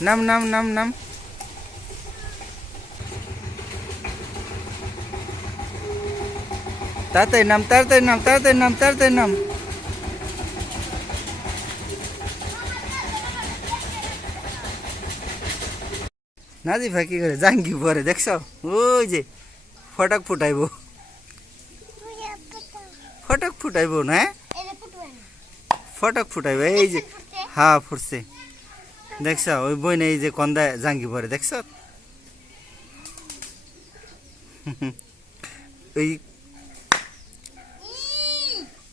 নাম নাম নাম নাম তাড়াতাড়ি নাম তাড়াতাড়ি নাম তাড়াতাড়ি নাম তাড়াতাড়ি নাম নাজিফা কি করে জাঙ্গি পরে দেখছ ওই যে ফটাক ফুটাইব ফটাক ফুটাইব না হ্যাঁ? ফটাক ফুটাইব এই যে হ্যাঁ ফুটছে দেখছ ওই বই এই যে কন্দা জাঙ্গি পরে দেখছ? ওই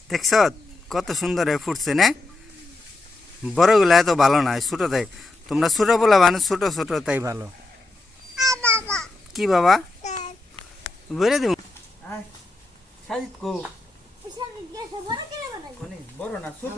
দেখছ কত সুন্দর হয়ে ফুটছে না? বড়গুলা এত ভালো না ছোটো তাই। তোমরা ছোটো বলা মানে ছোটো ছোটো তাই ভালো। কি বাবা? বলে দিব বড় না ছোট?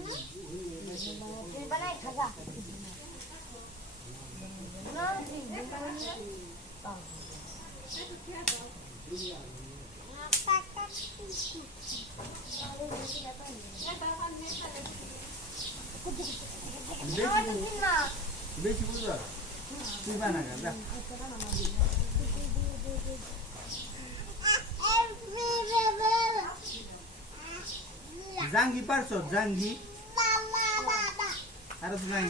বেশি বুঝবা তুই বানা যা। পারছ জাঙ্গি আর তো নাই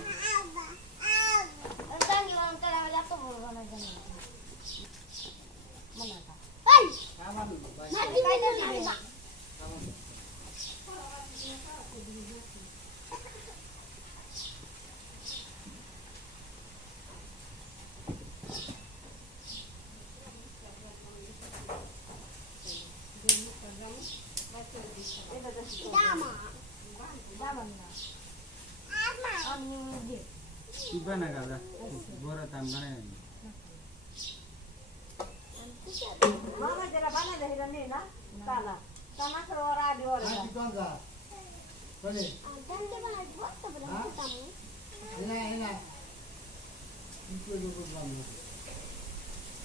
তুই বানা গা যা। বড় তাম বানাই নি। মামা যেটা বানাই দেয় সেটা নেই না তালা তানা করে ওরা আদি ওরা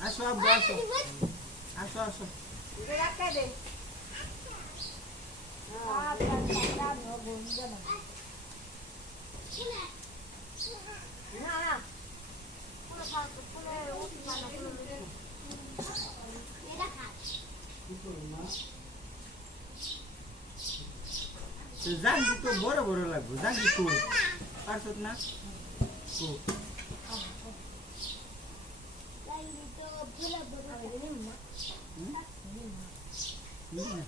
আসো আব্বু আসো আসো আসো রাখা দে না না তো জাঙ্গি তো বড় বড় লাগবে জাঙ্গি তো পারছ না না।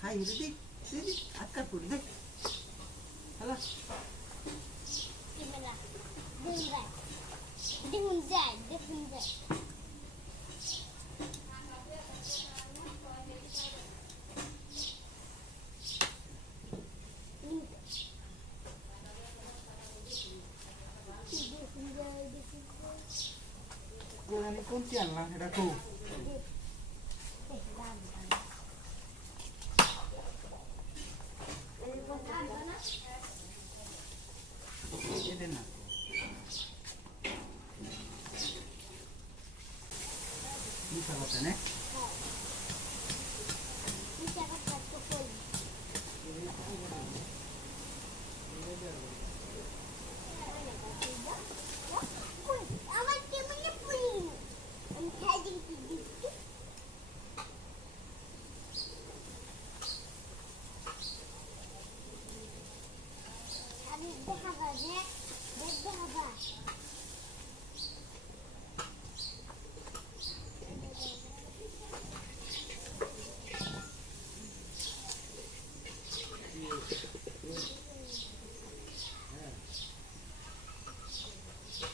হাই রে দেখ দেখ আটকা পড়ে দেখ হ্যালো দেখুন যায় দেখুন আমি কোন চেয়ার না এটা কো এটা না মিঠা কথা না আমার কেমন পুরি আমি খাই দিচ্ছি আমি দেখাবো দেখ দেখ দেখাবো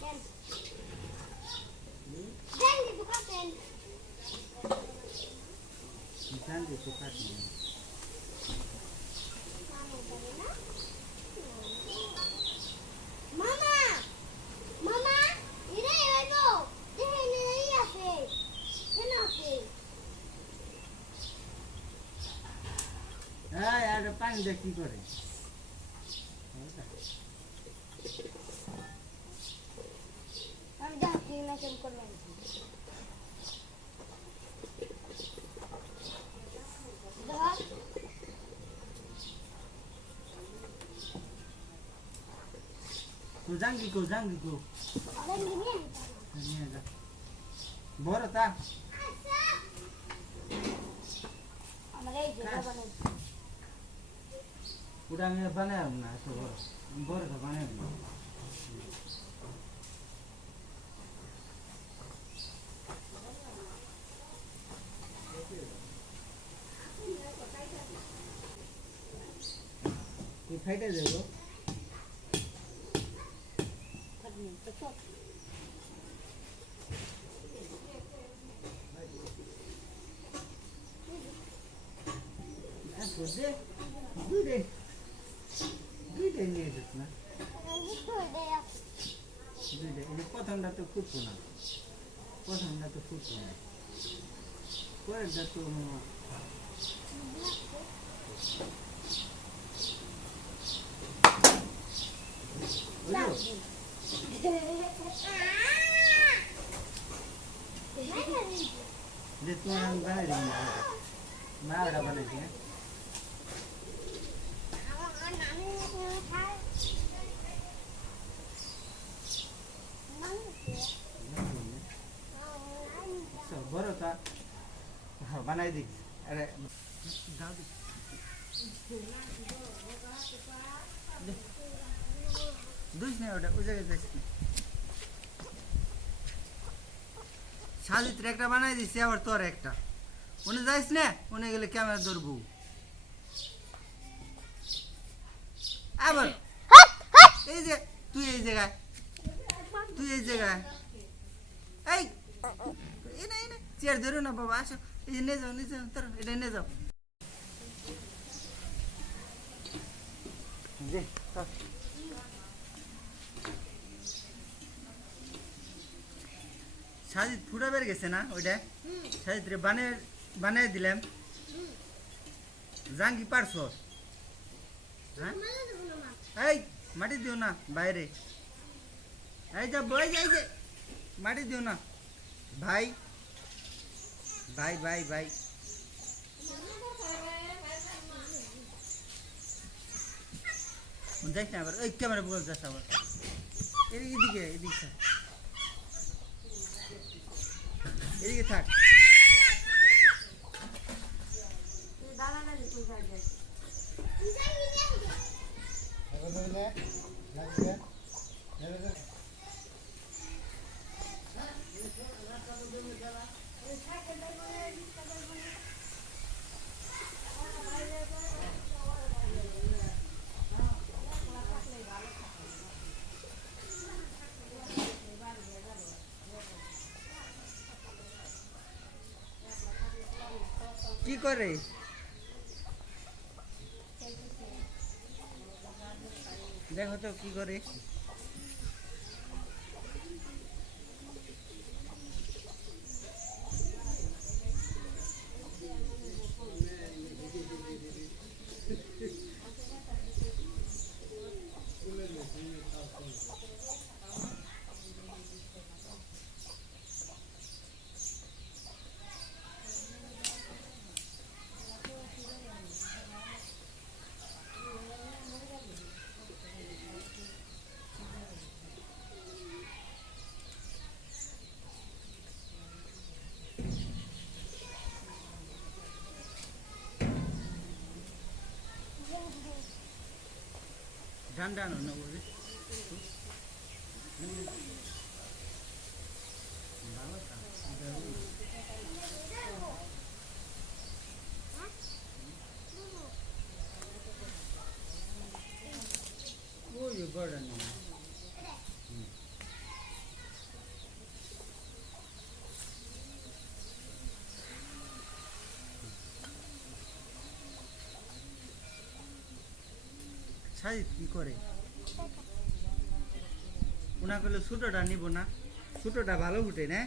দেন দিদি কাটেন জান যে তো কাটি হ্যাঁ আর কি করে? জাঙ্গি কো জাঙ্গি যা বড় তা। আমার এই যে। বানাই ওটা আমি বানাই না এত বড় বড় তো বানাই না তুই ফাইটে যাব দে দুইটাই দুইটাই নিয়ে যেত না দুইটাই এই প্রথমটা তো ফুটবো না প্রথমটা তো ফুটবো না পরেরটা তো বুঝলো যে তুমি আমি বানাই দিবি না মা ওটা বানাইছি হ্যাঁ So, বড় তা হ্যাঁ বানাই দিক আরে দাও দি দুইস না ওটা ওই জায়গায় যাইস না সাজিত্র একটা বানাই দিছি আবার তোর একটা উনি যাইস না উনি গেলে ক্যামেরা ধরবো আবার এই যে তুই এই জায়গায় তুই এই জায়গায় এই এই না এই না চেয়ার ধরো না বাবা আসো এই যে নিয়ে যাও নিয়ে যাও ধরো এটা নিয়ে যাও যে চল। সাজিদ ফুটা বের গেছে না ওইটা সাজিদ রে বানিয়ে বানিয়ে দিলাম জাঙ্গি পারছ হ্যাঁ এই মাটি দিও না বাইরে এই যা বই যাই যে মাটি দিও না ভাই ভাই ভাই ভাই। যাইস না আবার, ওই ক্যামেরা বল যাস আবার। এদিকে এদিকে থাক এদিকে থাক। করে? দেখো তো কি করে। ডান ডান না বলে ওই সাজিদ কি করে? ওনাকে ছোটটা নিব না। ছোটটা ভালো ফুটে না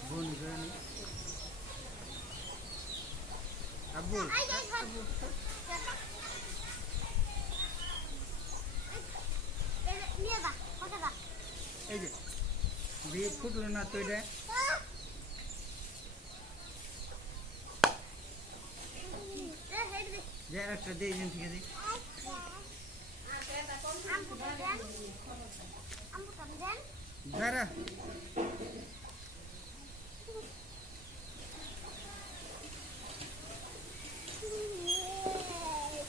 আব্বু নিয়ে যা কত যা এই যে দিয়ে ফুটলো না তো এটা? যে একটা দিয়ে দিন ঠিক আছে যারা হে হে ও ধর এই যে রে তাই এখানে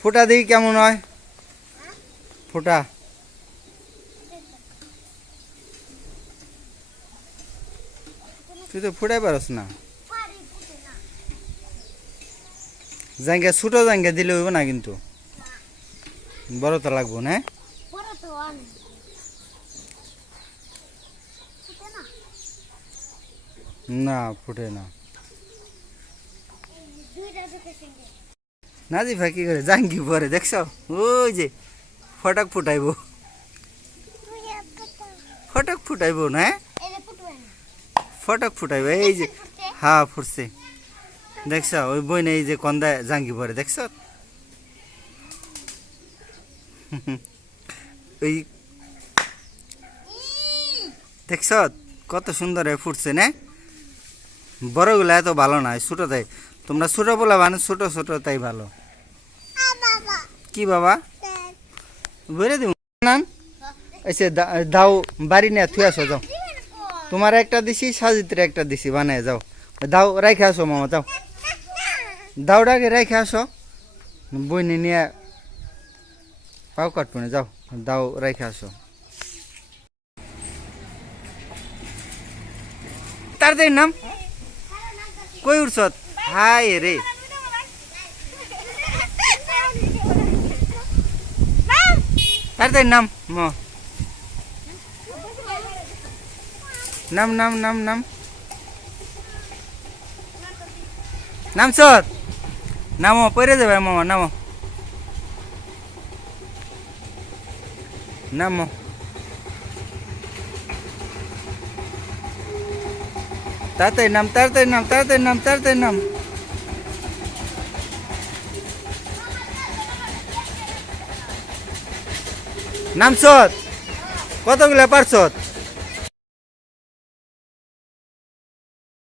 ফুটা দিই কেমন হয়? ফুটা। তুই তো ফুটাই পারস না। জাঙ্গা ছোটো জাঙ্গা দিলে হইব না কিন্তু। বড় তো লাগবো না না? ফুটে না। নাজি ভাই কি করে? জাঙ্গি পরে দেখছ? ওই যে ফটক ফুটাইব। ফটক ফুটাইব না ফটক ফুটাইব এই যে। হ্যাঁ ফুটছে। দেখছ, ওই বই নেই যে কন্দায় জাঙ্গি পরে, দেখছ? ওই দেখছ, কত সুন্দর হয়ে ফুটছে, না? বড়গুলো এত ভালো না ছোটো তাই। তোমরা ছোটো বলে মানে ছোটো ছোটো তাই ভালো। কি বাবা? বলে দিব নান। এসে দাও, বাড়ি নিয়ে থুয়ে আসো, যাও। তোমার একটা দিছি, সাজিত্রে একটা দিছি, বানায় যাও। দাও, রাইখে আসো, মামা, যাও। দাওটাকে রাইখে আসো। বই নিয়ে পাও কাটবো না যাও, দাও রাইখে আসো। তাড়াতাড়ি নাম? কই উঠছত হাই রে। তাড়াতাড়ি নাম? ম। নাম নাম নাম নাম। নামছত নামো পরে যাবে মামা নামো নামো তাড়াতাড়ি নাম তাড়াতাড়ি নাম তাড়াতাড়ি নাম তাড়াতাড়ি নাম নামছত কতগুলা পারছত